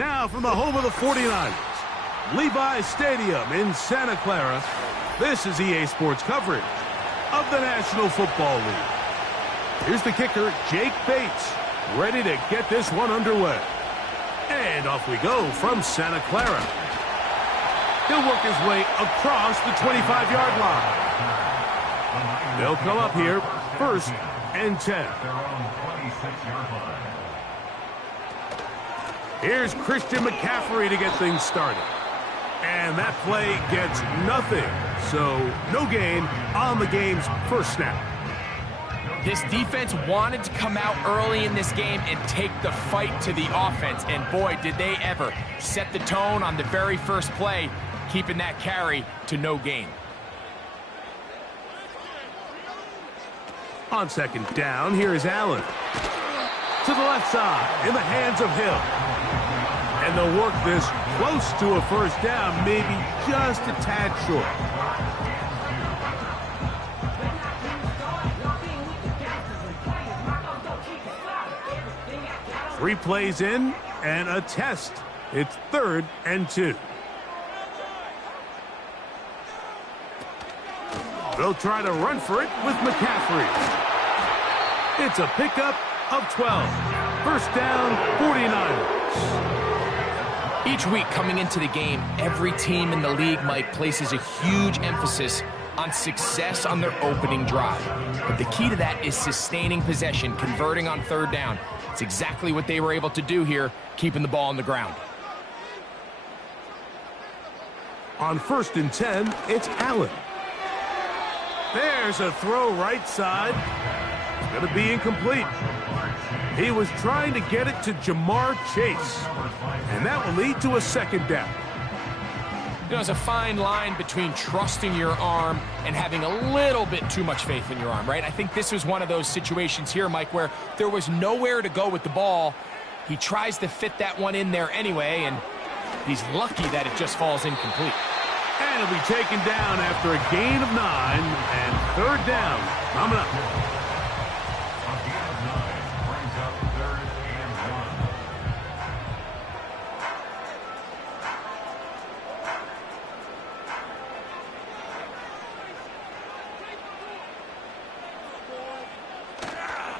Now from the home of the 49ers, Levi's Stadium in Santa Clara, this is EA Sports coverage of the National Football League. Here's the kicker, Jake Bates, ready to get this one underway. And off we go from Santa Clara. He'll work his way across the 25-yard line. They'll come up here, 1st and 10. Here's Christian McCaffrey to get things started. And that play gets nothing. So no gain on the game's first snap. This defense wanted to come out early in this game and take the fight to the offense. And boy, did they ever set the tone on the very first play, keeping that carry to no gain. On 2nd down, here is Allen. To the left side, in the hands of Hill. And they'll work this close to a 1st down, maybe just a tad short. Three plays in and a test. It's 3rd and 2. They'll try to run for it with McCaffrey. It's a pickup of 12. 1st down, 49ers. Each week coming into the game, every team in the league, Mike, places a huge emphasis on success on their opening drive. But the key to that is sustaining possession, converting on 3rd down. It's exactly what they were able to do here, keeping the ball on the ground. On 1st and 10, it's Allen. There's a throw right side. It's going to be incomplete. He was trying to get it to Ja'Marr Chase, and that will lead to a second down. You know, there's a fine line between trusting your arm and having a little bit too much faith in your arm, right? I think this was one of those situations here, Mike, where there was nowhere to go with the ball. He tries to fit that one in there anyway, and he's lucky that it just falls incomplete. And it'll be taken down after a gain of 9 and third down coming up.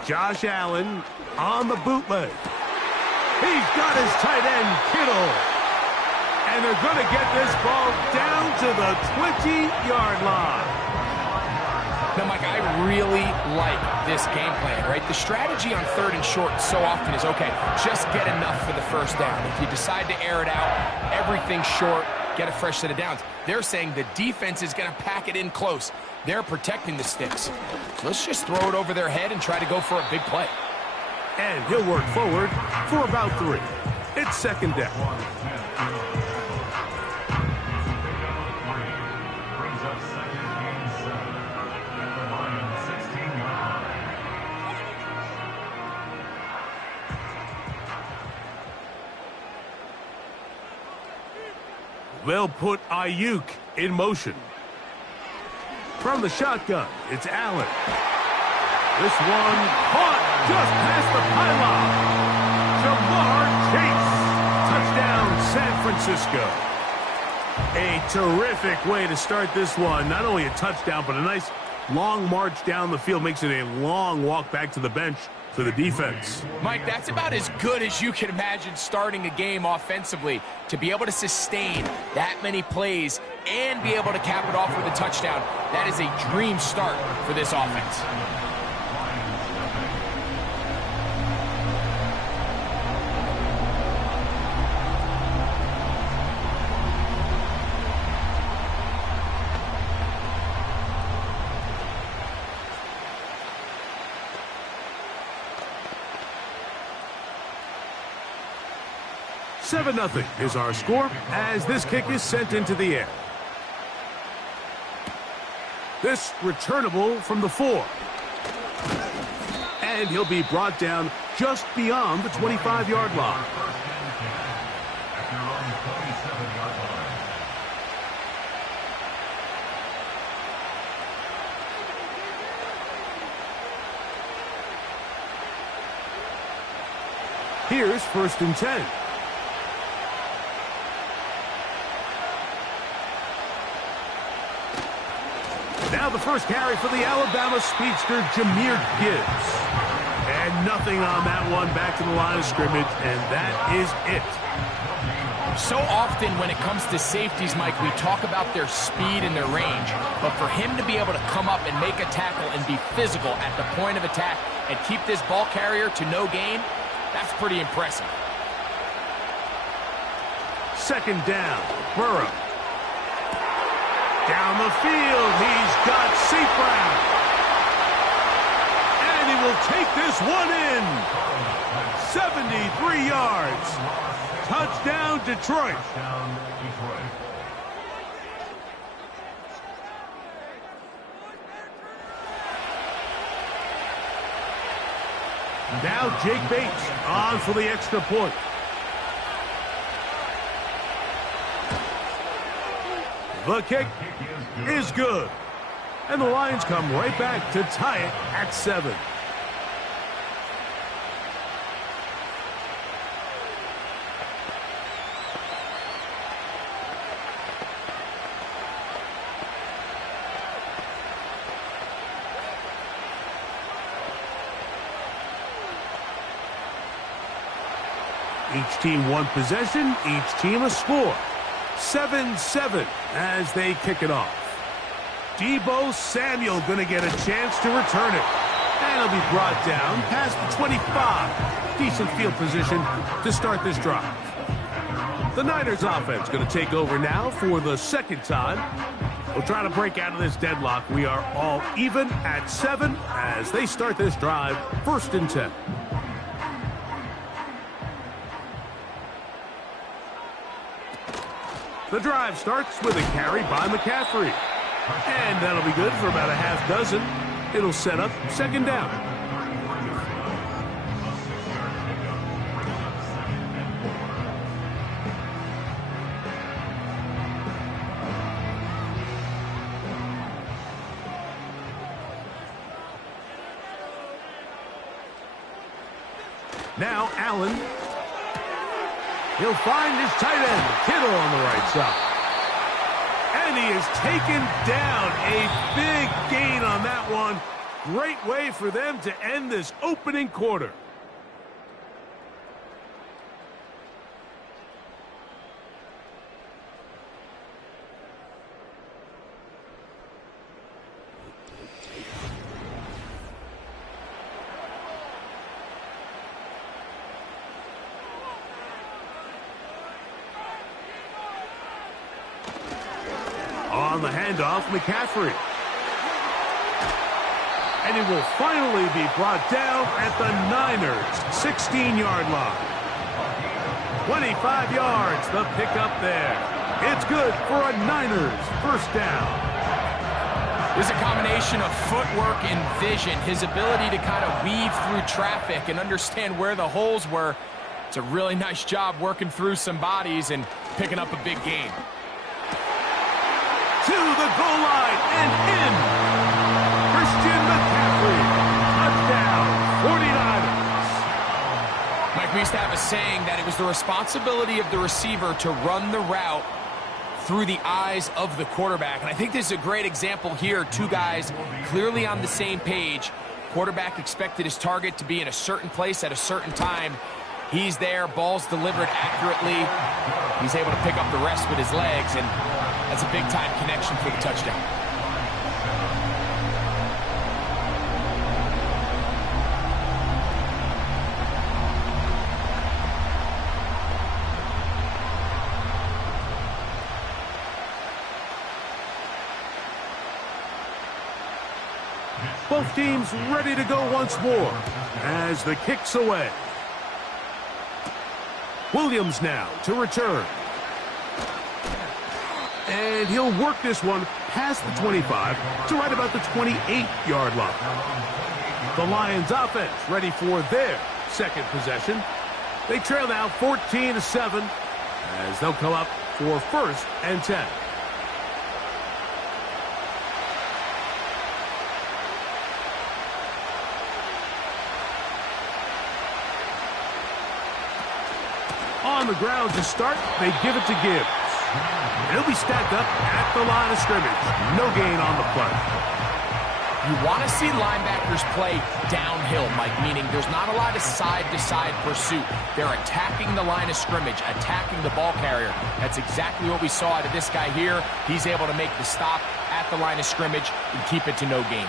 Josh Allen on the bootleg. He's got his tight end, Kittle. And they're going to get this ball down to the 20-yard line. Now, Mike, I really like this game plan, right? The strategy on third and short so often is, okay, just get enough for the first down. If you decide to air it out, everything's short, get a fresh set of downs. They're saying the defense is going to pack it in close. They're protecting the sticks. So let's just throw it over their head and try to go for a big play. And he'll work forward for about 3. It's second down. They'll put Ayuk in motion. From the shotgun, it's Allen. This one caught just past the pylon. Ja'Marr Chase. Touchdown, San Francisco. A terrific way to start this one. Not only a touchdown, but a nice long march down the field. Makes it a long walk back to the bench for the defense. Mike, that's about as good as you can imagine starting a game offensively. To be able to sustain that many plays and be able to cap it off with a touchdown, that is a dream start for this offense. Seven 0 is our score as this kick is sent into the air. This returnable from the 4. And he'll be brought down just beyond the 25-yard line. Here's 1st and 10. Now the first carry for the Alabama speedster, Jahmyr Gibbs. And nothing on that one, back to the line of scrimmage, and that is it. So often when it comes to safeties, Mike, we talk about their speed and their range. But for him to be able to come up and make a tackle and be physical at the point of attack and keep this ball carrier to no gain, that's pretty impressive. Second down, Burrow. Down the field, he's got St. Brown. And he will take this one in. 73 yards. Touchdown, Detroit. Now Jake Bates on for the extra point. The kick is good. And the Lions come right back to tie it at 7. Each team one possession, each team a score. 7-7 as they kick it off. Deebo Samuel going to get a chance to return it. And he'll be brought down past the 25. Decent field position to start this drive. The Niners offense going to take over now for the second time. We'll try to break out of this deadlock. We are all even at 7 as they start this drive, 1st and 10. The drive starts with a carry by McCaffrey. And that'll be good for about a half dozen. It'll set up 2nd down. Now Allen. He'll find his tight end, Kittle, on the right side. And he is taken down. A big gain on that one. Great way for them to end this opening quarter. On the handoff, McCaffrey. And it will finally be brought down at the Niners' 16-yard line. 25 yards, the pickup there. It's good for a Niners 1st down. There's a combination of footwork and vision, his ability to kind of weave through traffic and understand where the holes were. It's a really nice job working through some bodies and picking up a big gain. To the goal line and in. Christian McCaffrey. Touchdown, 49ers. Mike, we used to have a saying that it was the responsibility of the receiver to run the route through the eyes of the quarterback. And I think this is a great example here. 2 guys clearly on the same page. Quarterback expected his target to be in a certain place at a certain time. He's there, ball's delivered accurately. He's able to pick up the rest with his legs, and that's a big-time connection for the touchdown. Both teams ready to go once more as the kick's away. Williams now to return. And he'll work this one past the 25 to right about the 28-yard line. The Lions offense ready for their 2nd possession. They trail now 14-7 as they'll come up for 1st and 10. On the ground to start, they give it to Gibbs. He'll be stacked up at the line of scrimmage. No gain on the play. You want to see linebackers play downhill, Mike, meaning there's not a lot of side-to-side pursuit. They're attacking the line of scrimmage, attacking the ball carrier. That's exactly what we saw out of this guy here. He's able to make the stop at the line of scrimmage and keep it to no gain.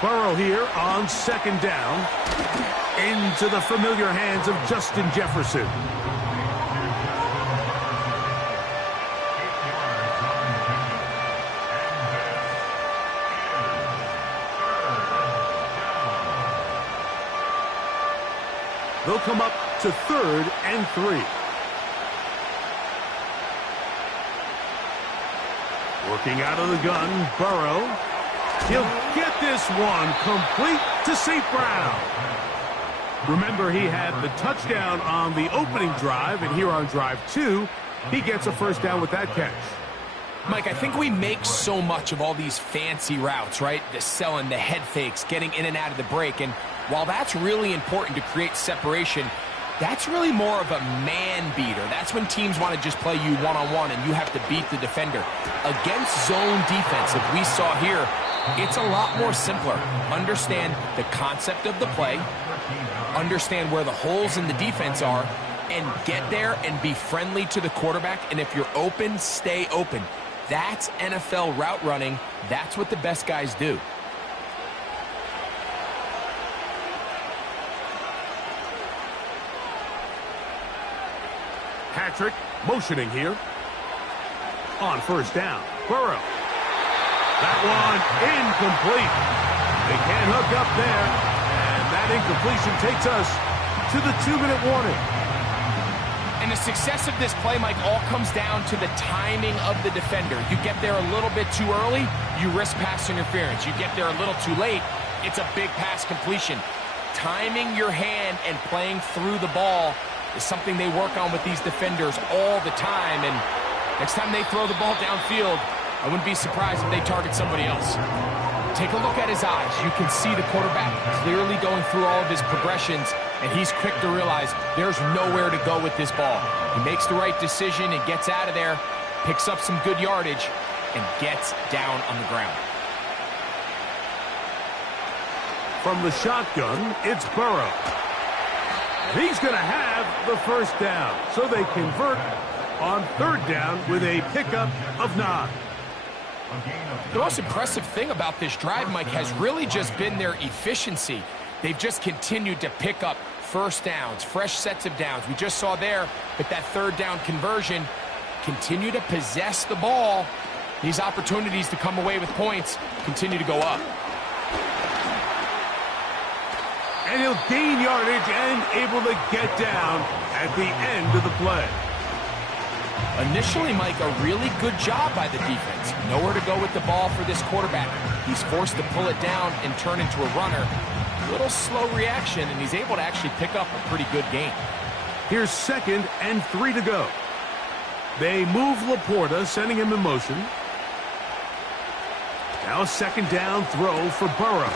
Burrow here on 2nd down. Into the familiar hands of Justin Jefferson. They'll come up to 3rd and 3. Working out of the gun, Burrow. He'll get this one complete to St. Brown. Remember, he had the touchdown on the opening drive, and here on drive 2, he gets a 1st down with that catch. Mike, I think we make so much of all these fancy routes, right? The selling, the head fakes, getting in and out of the break. And while that's really important to create separation, that's really more of a man beater. That's when teams want to just play you one-on-one and you have to beat the defender. Against zone defense, like we saw here, it's a lot more simpler. Understand the concept of the play, understand where the holes in the defense are, and get there and be friendly to the quarterback. And if you're open, stay open. That's NFL route running. That's what the best guys do. Patrick motioning here. on first down. Burrow. That one incomplete. They can't hook up there. And that incompletion takes us to the 2-minute warning. And the success of this play, Mike, all comes down to the timing of the defender. You get there a little bit too early, you risk pass interference. You get there a little too late, it's a big pass completion. Timing your hand and playing through the ball is something they work on with these defenders all the time. And next time they throw the ball downfield, I wouldn't be surprised if they target somebody else. Take a look at his eyes. You can see the quarterback clearly going through all of his progressions, and he's quick to realize there's nowhere to go with this ball. He makes the right decision and gets out of there, picks up some good yardage, and gets down on the ground. From the shotgun, it's Burrow. He's going to have the first down, so they convert on third down with a pickup of 9. The most impressive thing about this drive, Mike, has really just been their efficiency. They've just continued to pick up first downs, fresh sets of downs. We just saw there with that third down conversion, continue to possess the ball. These opportunities to come away with points continue to go up. And he'll gain yardage and able to get down at the end of the play. Initially, Mike, a really good job by the defense. Nowhere to go with the ball for this quarterback. He's forced to pull it down and turn into a runner. A little slow reaction, and he's able to actually pick up a pretty good gain. Here's 2nd and 3 to go. They move Laporta, sending him in motion. Now a 2nd down throw for Burrow.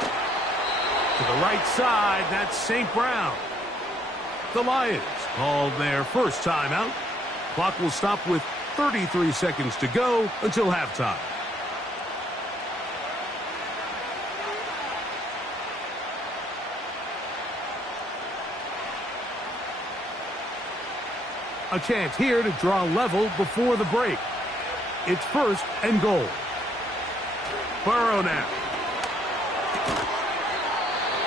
To the right side, that's St. Brown. The Lions called their first timeout. Clock will stop with 33 seconds to go until halftime. A chance here to draw level before the break. It's 1st and goal. Burrow now.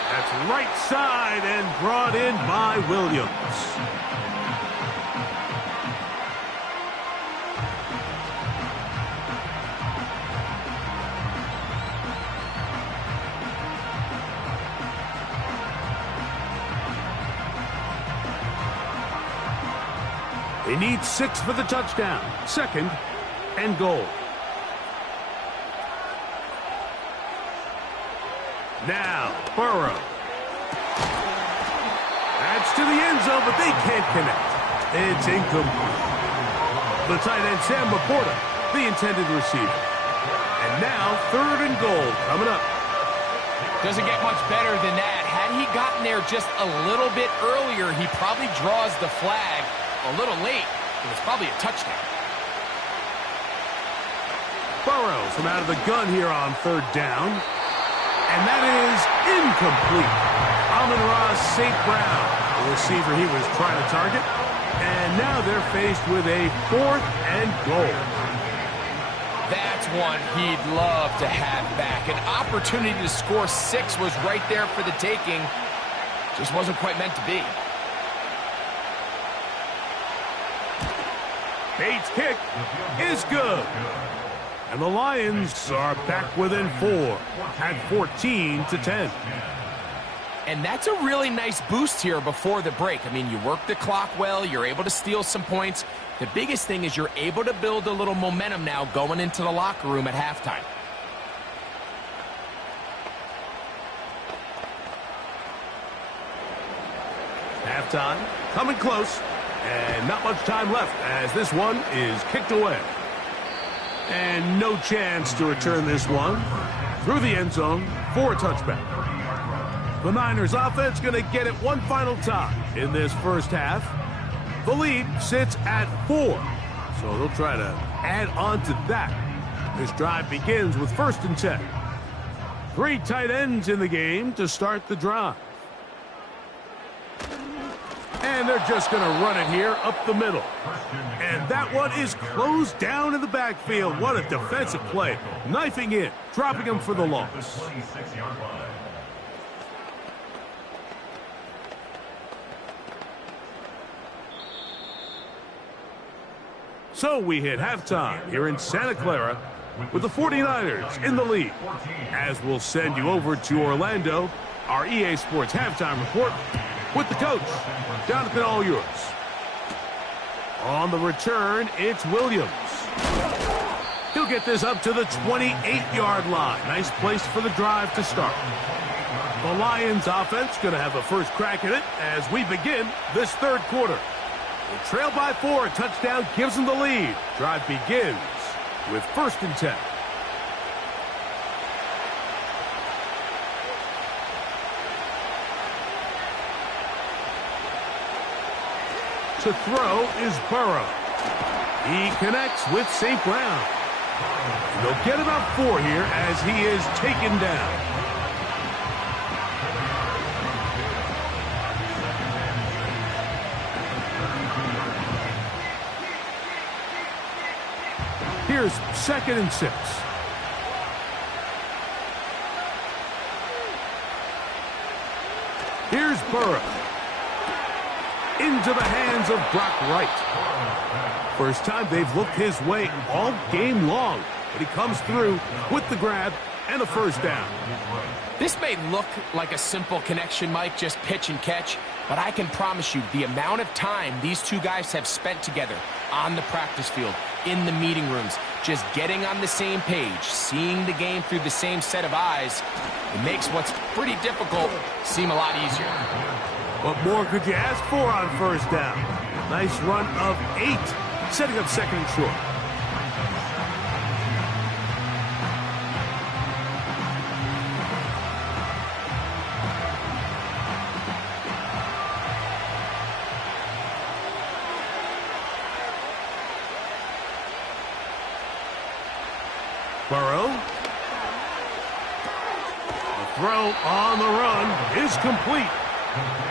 That's right side and brought in by Williams. They need 6 for the touchdown. 2nd and goal. Now, Burrow. That's to the end zone, but they can't connect. It's incomplete. The tight end, Sam Laporta, the intended receiver. And now, 3rd and goal coming up. Doesn't get much better than that. Had he gotten there just a little bit earlier, he probably draws the flag a little late. It was probably a touchdown. Burrow from out of the gun here on 3rd down. And that is incomplete. Amon-Ra St. Brown, the receiver he was trying to target. And now they're faced with a 4th and goal. That's one he'd love to have back. An opportunity to score 6 was right there for the taking. Just wasn't quite meant to be. Bates' kick is good. And the Lions are back within 4 at 14-10. And that's a really nice boost here before the break. I mean, you work the clock well, you're able to steal some points. The biggest thing is you're able to build a little momentum now going into the locker room at halftime. Halftime coming close. And not much time left as this one is kicked away. And no chance to return this one through the end zone for a touchback. The Niners offense going to get it one final time in this first half. The lead sits at 4, so they'll try to add on to that. This drive begins with 1st and 10. 3 tight ends in the game to start the drive. And they're just going to run it here up the middle. And that one is closed down in the backfield. What a defensive play. Knifing in, dropping him for the loss. So we hit halftime here in Santa Clara with the 49ers in the lead. As we'll send you over to Orlando, our EA Sports halftime report with the coach. Jonathan, all yours. On the return, it's Williams. He'll get this up to the 28-yard line. Nice place for the drive to start. The Lions offense going to have a first crack at it as we begin this third quarter. They trail by 4. A touchdown gives them the lead. Drive begins with 1st and 10. To throw is Burrow. He connects with St. Brown. They'll get about 4 here as he is taken down. Here's 2nd and 6. Here's Burrow. Into the hands of Brock Wright. First time they've looked his way all game long, but he comes through with the grab and a first down. This may look like a simple connection, Mike, just pitch and catch, but I can promise you the amount of time these two guys have spent together on the practice field, in the meeting rooms, just getting on the same page, seeing the game through the same set of eyes, it makes what's pretty difficult seem a lot easier. What more could you ask for on first down? Nice run of 8, setting up 2nd and short. Burrow. The throw on the run is complete.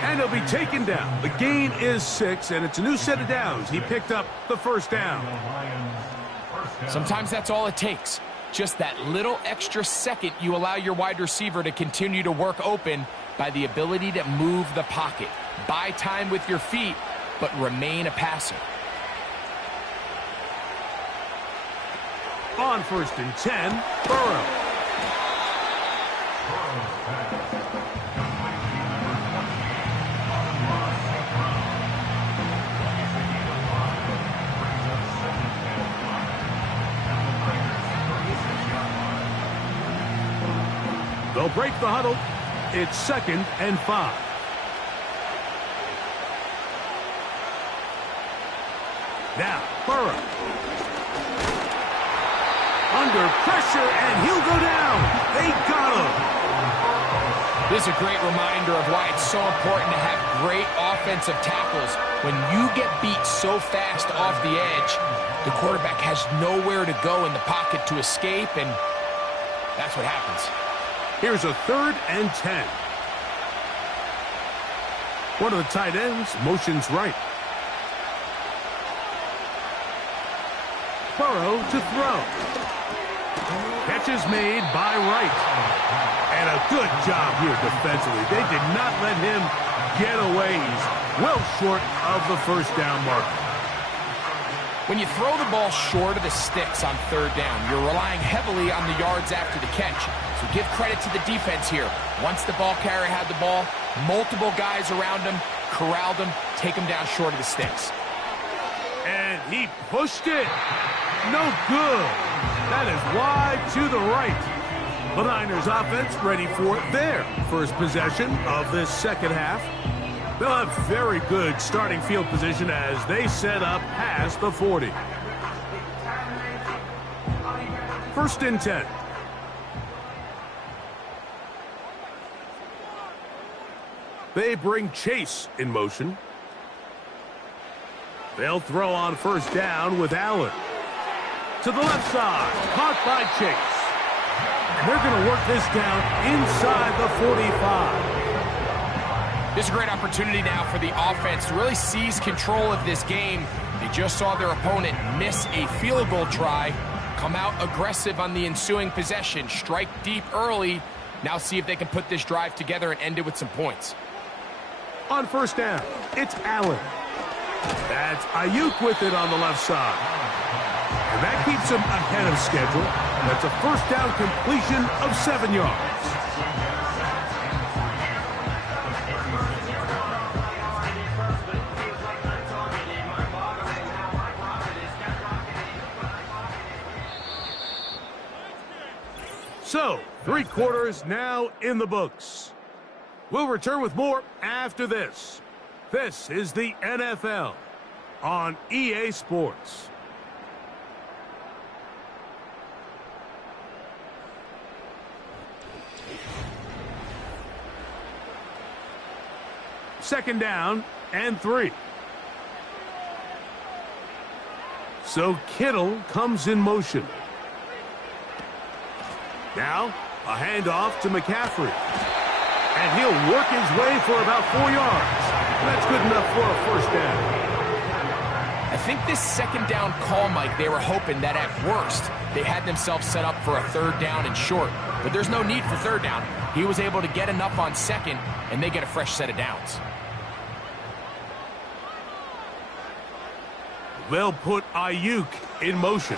And he'll be taken down. The gain is 6, and it's a new set of downs. He picked up the first down. Sometimes that's all it takes. Just that little extra second you allow your wide receiver to continue to work open by the ability to move the pocket. Buy time with your feet, but remain a passer. On 1st and 10, Burrow. They'll break the huddle. It's 2nd and 5. Now, Burrow. Under pressure, and he'll go down. They got him. This is a great reminder of why it's so important to have great offensive tackles. When you get beat so fast off the edge, the quarterback has nowhere to go in the pocket to escape, and that's what happens. Here's a 3rd and 10. One of the tight ends motions right. Burrow to throw. Catch is made by Wright. And a good job here defensively. They did not let him get away. He's well short of the first down mark. When you throw the ball short of the sticks on 3rd down, you're relying heavily on the yards after the catch. So give credit to the defense here. Once the ball carrier had the ball, multiple guys around him, corralled him, take him down short of the sticks. And he pushed it. No good. That is wide to the right. The Niners offense ready for their first possession of this second half. They'll have very good starting field position as they set up past the 40. 1st and 10. They bring Chase in motion. They'll throw on 1st down with Allen. To the left side, caught by Chase. And they're going to work this down inside the 45. This is a great opportunity now for the offense to really seize control of this game. They just saw their opponent miss a field goal try, come out aggressive on the ensuing possession, strike deep early. Now see if they can put this drive together and end it with some points. On 1st down, it's Allen. That's Ayuk with it on the left side. And that keeps him ahead of schedule. That's a first down completion of 7 yards. So, 3 quarters now in the books. We'll return with more after this. This is the NFL on EA Sports. Second down and 3. So Kittle comes in motion. Now, a handoff to McCaffrey. And he'll work his way for about 4 yards. That's good enough for a first down. I think this second down call, Mike, they were hoping that at worst they had themselves set up for a third down and short. But there's no need for third down. He was able to get enough on second, and they get a fresh set of downs. They'll put Ayuk in motion.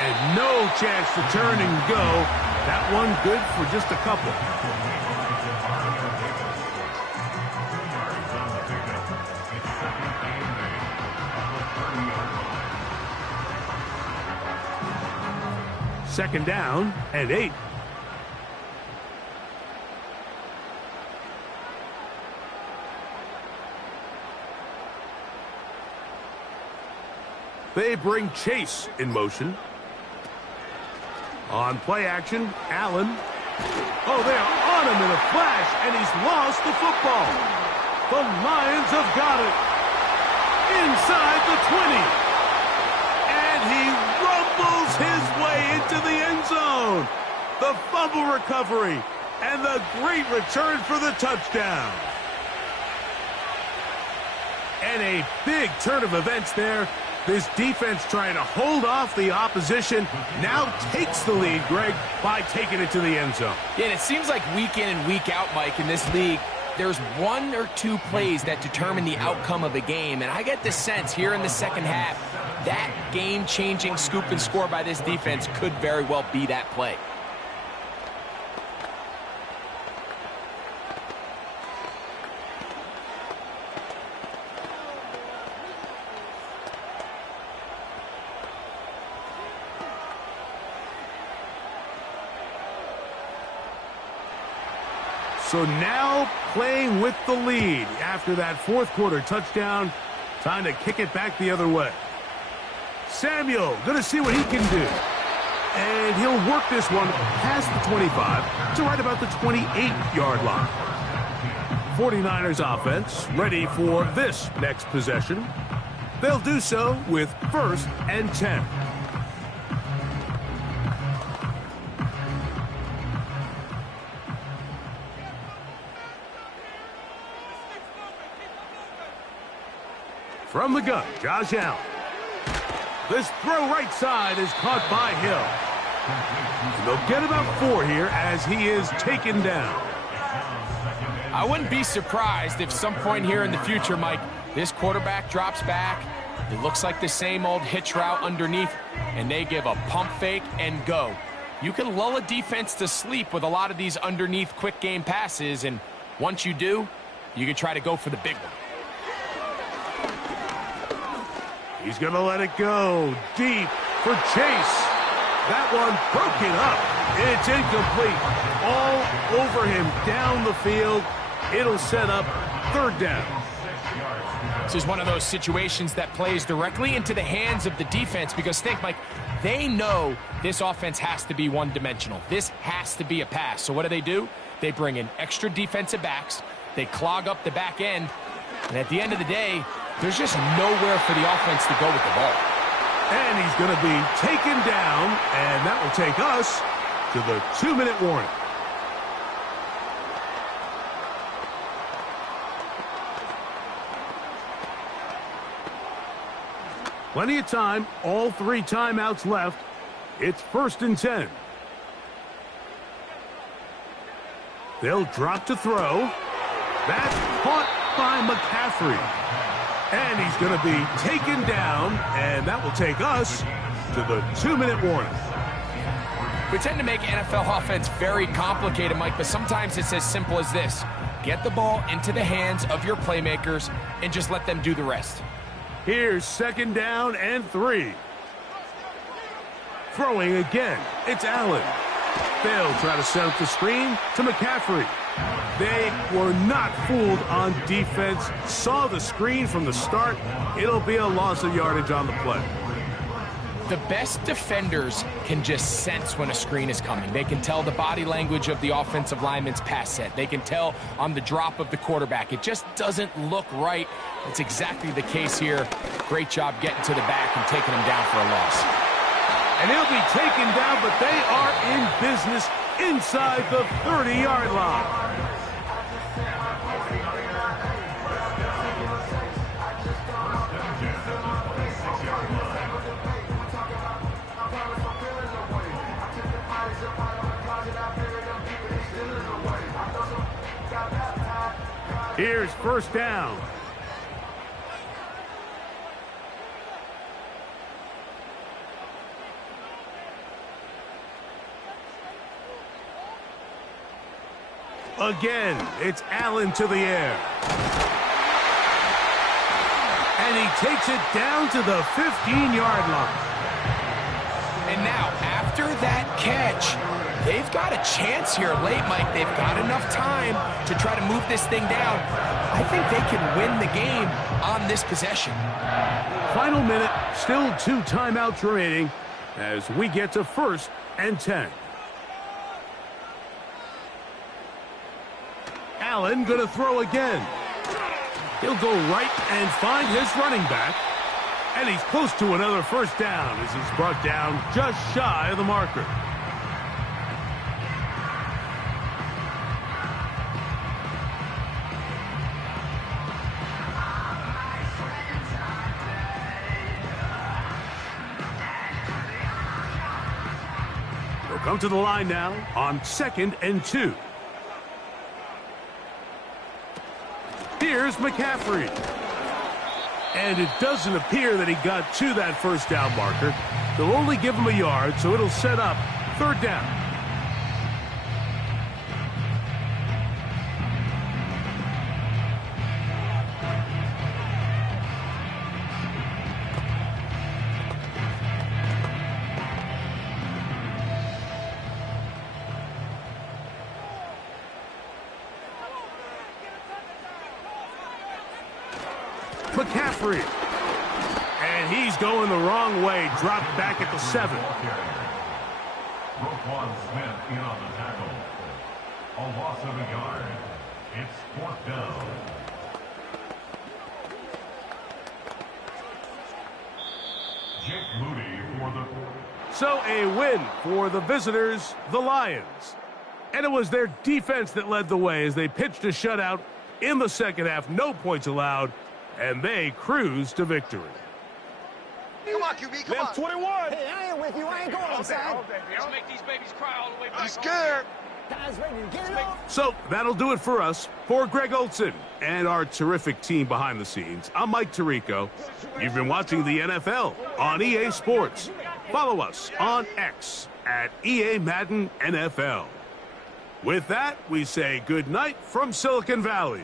And no chance to turn and go. That one good for just a couple. Second down and 8. They bring Chase in motion. On play action, Allen. Oh, they are on him in a flash, and he's lost the football. The Lions have got it. Inside the 20. And he rumbles his way into the end zone. The fumble recovery, and the great return for the touchdown. And a big turn of events there. This defense trying to hold off the opposition now takes the lead, Greg, by taking it to the end zone. Yeah, and it seems like week in and week out, Mike, in this league, there's 1 or 2 plays that determine the outcome of a game. And I get the sense here in the second half, that game-changing scoop and score by this defense could very well be that play. So now playing with the lead after that fourth quarter touchdown. Time to kick it back the other way. Samuel going to see what he can do. And he'll work this one past the 25 to right about the 28-yard line. 49ers offense ready for this next possession. They'll do so with 1st and 10. From the gun, Josh Allen. This throw right side is caught by Hill. They'll get about 4 here as he is taken down. I wouldn't be surprised if some point here in the future, Mike, this quarterback drops back. It looks like the same old hitch route underneath, and they give a pump fake and go. You can lull a defense to sleep with a lot of these underneath quick game passes, and once you do, you can try to go for the big one. He's going to let it go deep for Chase. That one broken up. It's incomplete. All over him down the field. It'll set up 3rd down. This is one of those situations that plays directly into the hands of the defense because think, Mike, they know this offense has to be one-dimensional. This has to be a pass. So what do? They bring in extra defensive backs. They clog up the back end. And at the end of the day, there's just nowhere for the offense to go with the ball. And he's going to be taken down, and that will take us to the 2-minute warning. Plenty of time, all 3 timeouts left. It's 1st and 10. They'll drop to throw. That's caught by McCaffrey. And he's going to be taken down, and that will take us to the 2-minute warning. We tend to make NFL offense very complicated, Mike, but sometimes it's as simple as this. Get the ball into the hands of your playmakers and just let them do the rest. Here's 2nd down and 3. Throwing again, it's Allen. They'll try to set up the screen to McCaffrey. They were not fooled on defense, saw the screen from the start. It'll be a loss of yardage on the play. The best defenders can just sense when a screen is coming. They can tell the body language of the offensive lineman's pass set. They can tell on the drop of the quarterback. It just doesn't look right. It's exactly the case here. Great job getting to the back and taking him down for a loss. And he'll be taken down, but they are in business inside the 30-yard line. Here's 1st down. Again, it's Allen to the air. And he takes it down to the 15-yard line. And now, after that catch, they've got a chance here late, Mike. They've got enough time to try to move this thing down. I think they can win the game on this possession. Final minute, still 2 timeouts remaining as we get to 1st and 10. Allen going to throw again. He'll go right and find his running back. And he's close to another 1st down as he's brought down just shy of the marker. They'll come to the line now on 2nd and 2. Here's McCaffrey. And it doesn't appear that he got to that 1st down marker. They'll only give him a yard, so it'll set up 3rd down. McCaffrey. And he's going the wrong way. Dropped back at the 7. Roquan Smith in on the tackle. A loss of a yard. It's 4th down. Jake Moody for the... So a win for the visitors, the Lions. And it was their defense that led the way as they pitched a shutout in the 2nd half. No points allowed. And they cruise to victory. Come on, QB, come on. 21. Hey, I ain't with you. I ain't going outside. Let's make these babies cry all the way back. I'm scared. Guys ready to get it on? So that'll do it for us. For Greg Olson and our terrific team behind the scenes, I'm Mike Tirico. You've been watching the NFL on EA Sports. Follow us on X at EA Madden NFL. With that, we say good night from Silicon Valley.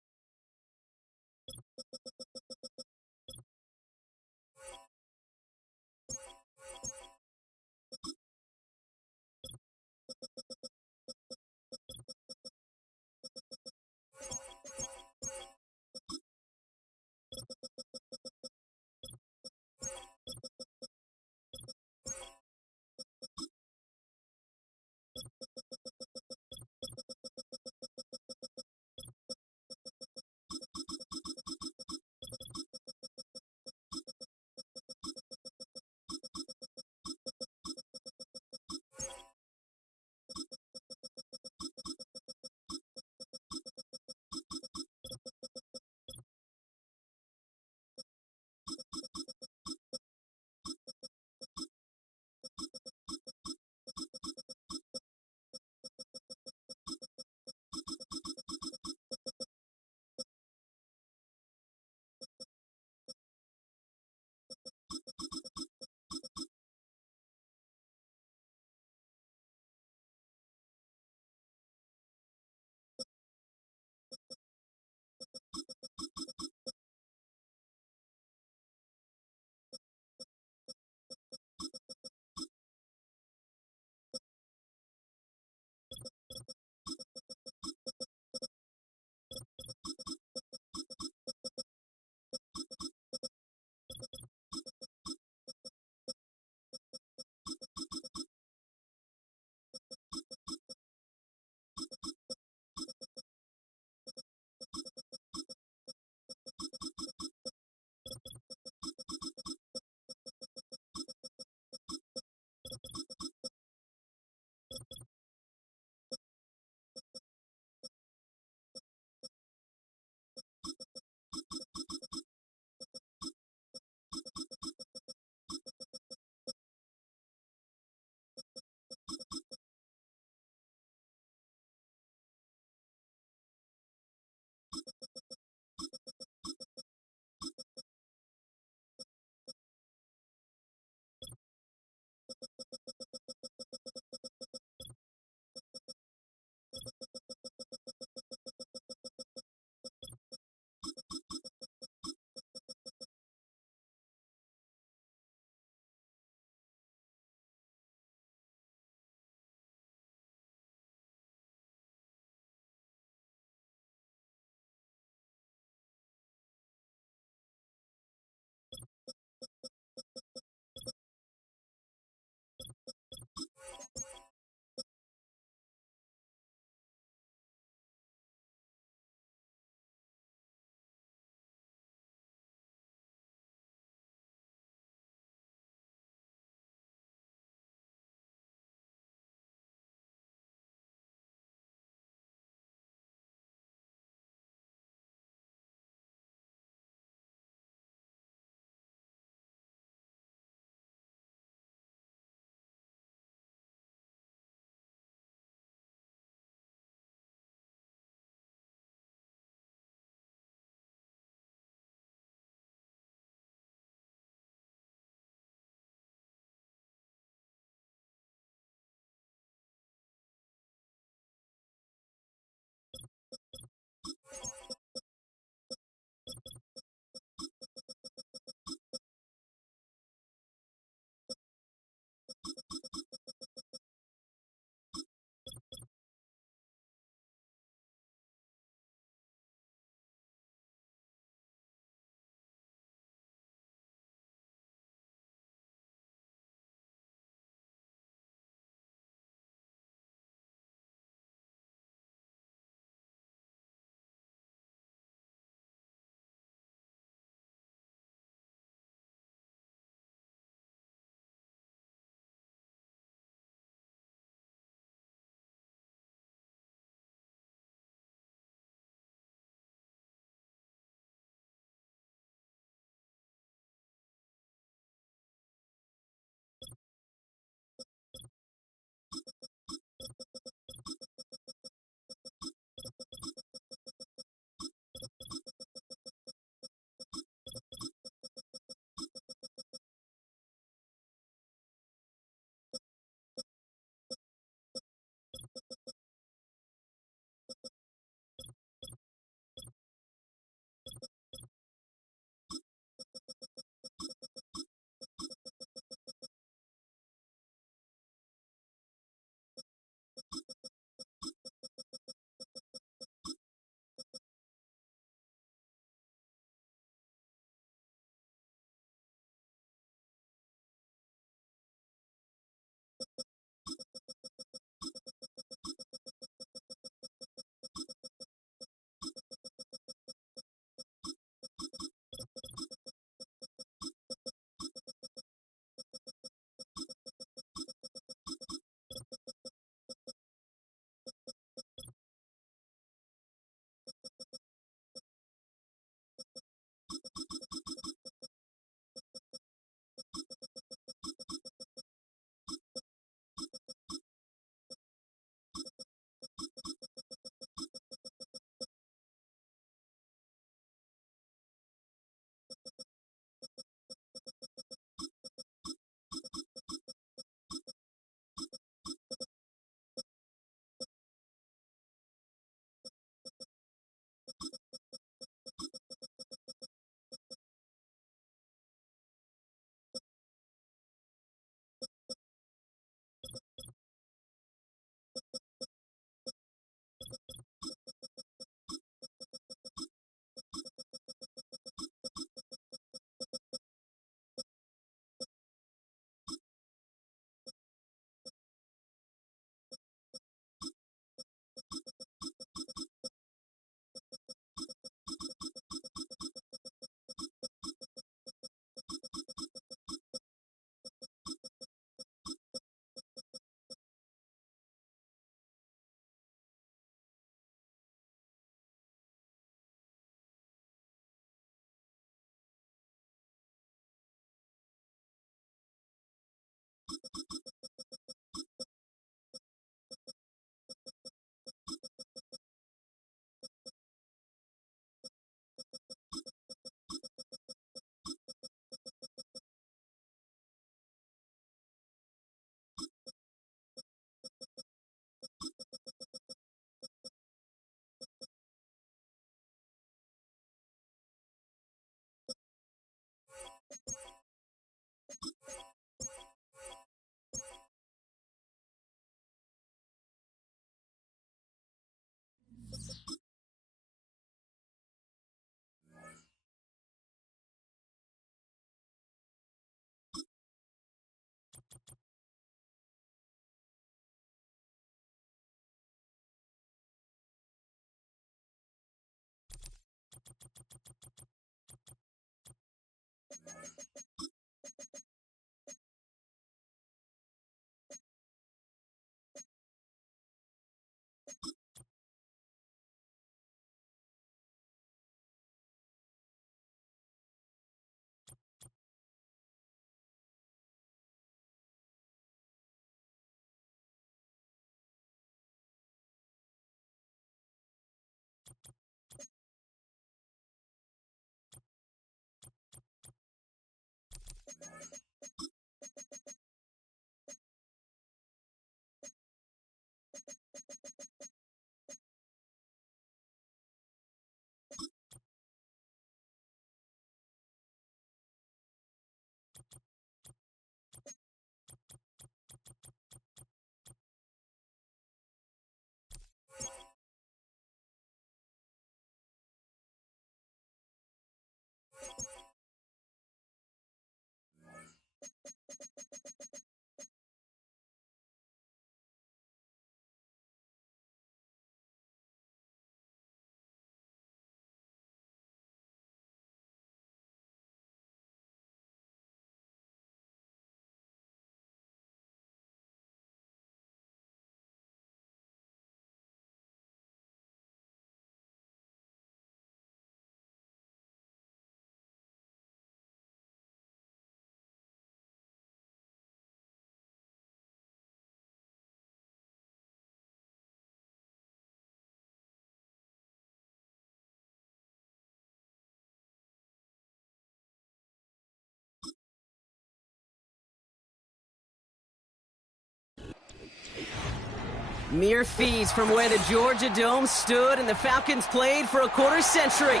Mere fees from where the Georgia Dome stood and the Falcons played for a quarter century.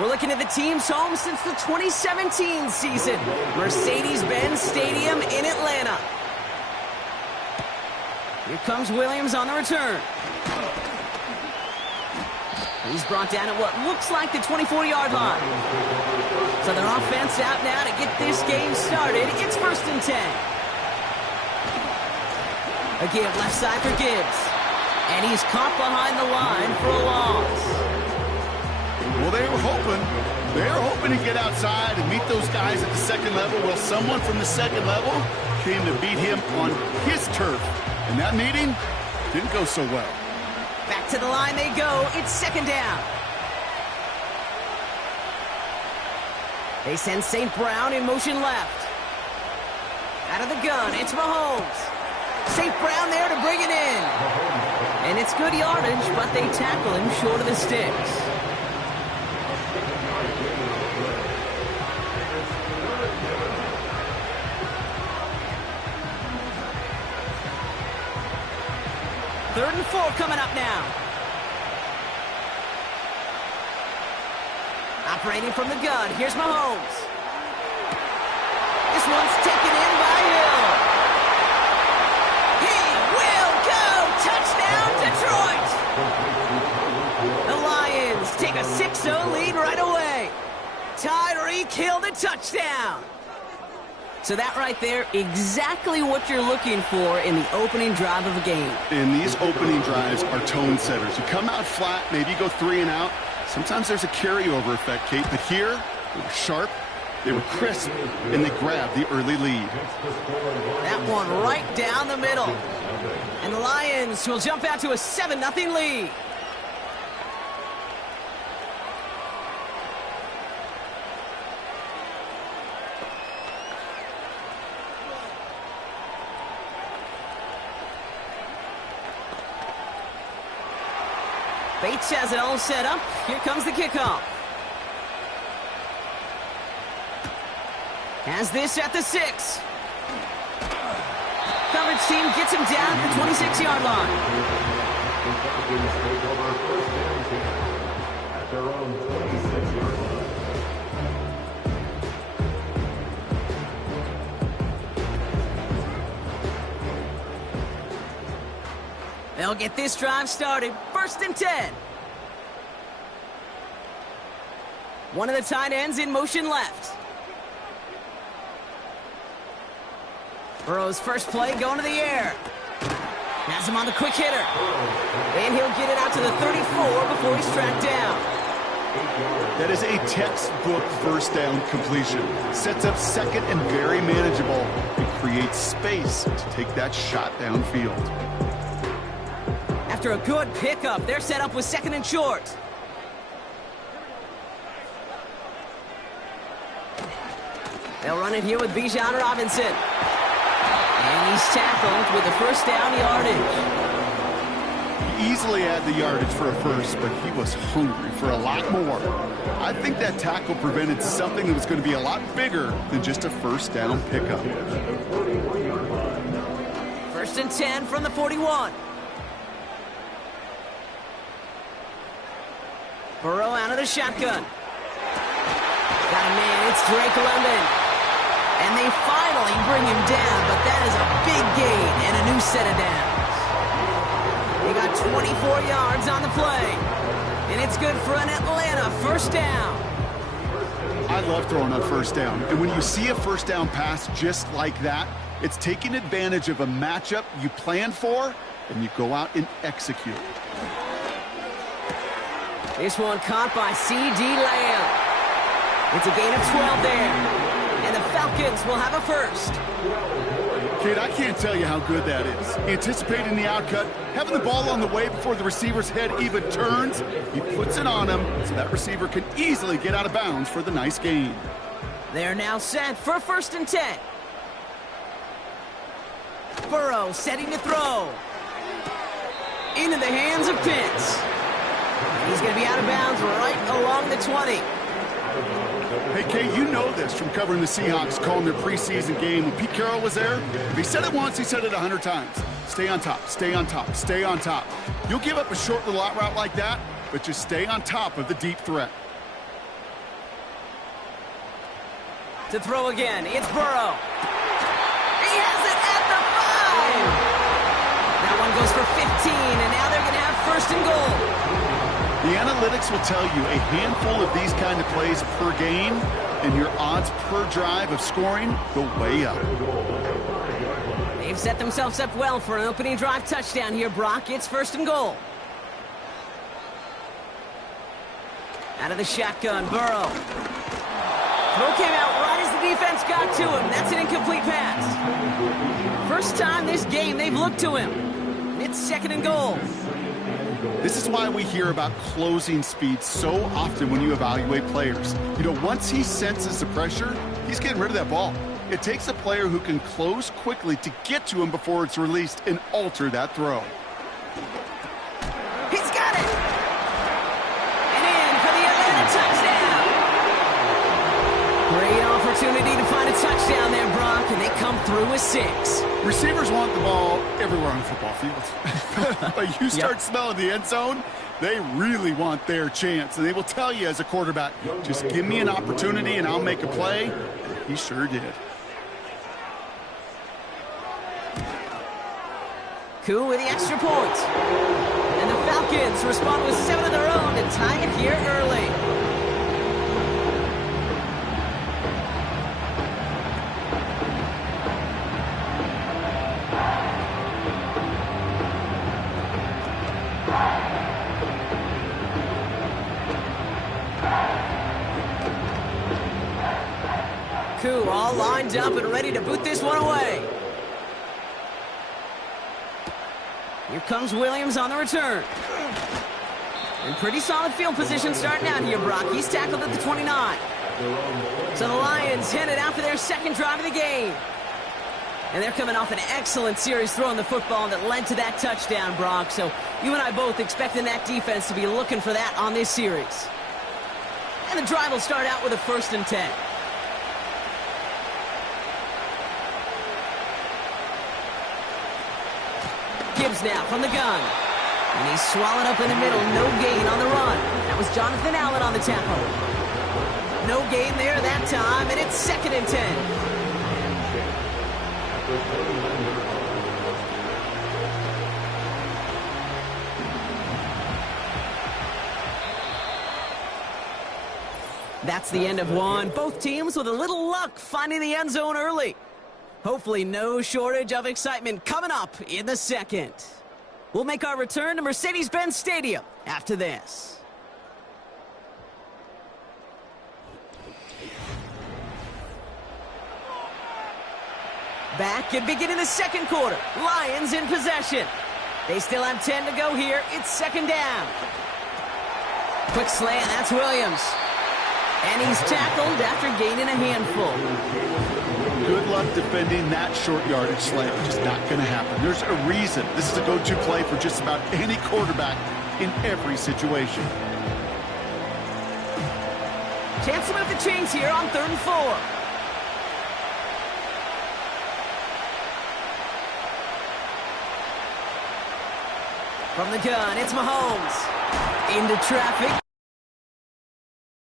We're looking at the team's home since the 2017 season, Mercedes-Benz Stadium in Atlanta. Here comes Williams on the return. He's brought down at what looks like the 24-yard line. So their offense out now to get this game started. It's 1st and 10. A give left side for Gibbs. And he's caught behind the line for a loss. Well, they were hoping to get outside and meet those guys at the second level. Well, someone from the second level came to beat him on his turf. And that meeting didn't go so well. Back to the line they go. It's 2nd down. They send St. Brown in motion left. Out of the gun, it's Mahomes. St. Brown there to bring it in. And it's good yardage, but they tackle him short of the sticks. Third and 4 coming up now. Operating from the gun, here's Mahomes. This one's taken in by Hill. He will go! Touchdown, Detroit! The Lions take a 6-0 lead right away. Tyreek Hill the touchdown. So that right there, exactly what you're looking for in the opening drive of a game. And these opening drives are tone setters. You come out flat, maybe you go 3 and out. Sometimes there's a carryover effect, Kate, but here, they were sharp, they were crisp, and they grabbed the early lead. That one right down the middle. And the Lions will jump out to a 7-0 lead. Bates has it all set up. Here comes the kickoff. Has this at the 6. Coverage team gets him down at the 26-yard line. At their own 26-yard line. They'll get this drive started. 1st and 10. One of the tight ends in motion left. Burrow's first play going to the air. Has him on the quick hitter. And he'll get it out to the 34 before he's tracked down. That is a textbook first down completion. Sets up second and very manageable and creates space to take that shot downfield. After a good pickup, they're set up with second and short. They'll run it here with Bijan Robinson. And he's tackled with the first down yardage. He easily had the yardage for a first, but he was hungry for a lot more. I think that tackle prevented something that was going to be a lot bigger than just a first down pickup. First and 10 from the 41. Burrow out of the shotgun. Got a man, it's Drake London. And they finally bring him down, but that is a big gain and a new set of downs. He got 24 yards on the play. And it's good for an Atlanta first down. I love throwing on first down. And when you see a first down pass just like that, it's taking advantage of a matchup you plan for, and you go out and execute. This one caught by C.D. Lamb. It's a gain of 12 there. And the Falcons will have a first. Kid, I can't tell you how good that is. Anticipating the outcut, having the ball on the way before the receiver's head even turns, he puts it on him so that receiver can easily get out of bounds for the nice gain. They're now set for first and 10. Burrow setting to throw. Into the hands of Pitts. He's going to be out of bounds right along the 20. Hey, Kay, you know this from covering the Seahawks, calling their preseason game. When Pete Carroll was there, if he said it once, he said it 100 times. Stay on top, stay on top, stay on top. You'll give up a short little out route like that, but just stay on top of the deep threat. To throw again, it's Burrow. He has it at the 5. That one goes for 15, and now they're going to have first and goal. The analytics will tell you a handful of these kind of plays per game, and your odds per drive of scoring go way up. They've set themselves up well for an opening drive touchdown here, Brock. It's first and goal. Out of the shotgun, Burrow. Throw came out right as the defense got to him. That's an incomplete pass. First time this game they've looked to him. It's second and goal. This is why we hear about closing speed so often when you evaluate players. You know, once he senses the pressure, he's getting rid of that ball. It takes a player who can close quickly to get to him before it's released and alter that throw. He's got it! And in for the Atlanta touchdown! Great opportunity to find a touchdown there, Brock, and they come through with 6. Receivers want the ball everywhere on the football field. But you start smelling the end zone, they really want their chance. And they will tell you as a quarterback, just give me an opportunity and I'll make a play. And he sure did. Koo with the extra point. And the Falcons respond with 7 of their own and tie it here early. Koo all lined up and ready to boot this one away. Here comes Williams on the return. And pretty solid field position starting out here, Brock. He's tackled at the 29. So the Lions headed out for their second drive of the game. And they're coming off an excellent series throwing the football that led to that touchdown, Brock. So you and I both expecting that defense to be looking for that on this series. And the drive will start out with a first and 10. Gibbs now from the gun. And he's swallowed up in the middle. No gain on the run. That was Jonathan Allen on the tackle. No gain there that time, and it's second and 10. That's the end of one. Both teams with a little luck finding the end zone early. Hopefully no shortage of excitement coming up in the second. We'll make our return to Mercedes-Benz Stadium after this. Back at beginning the second quarter. Lions in possession. They still have 10 to go here. It's second down. Quick slant, that's Williams. And he's tackled after gaining a handful. Good luck defending that short yardage slant. Just not going to happen. There's a reason this is a go-to play for just about any quarterback in every situation. Chance to move the chains here on 3rd and 4. From the gun, it's Mahomes. Into traffic.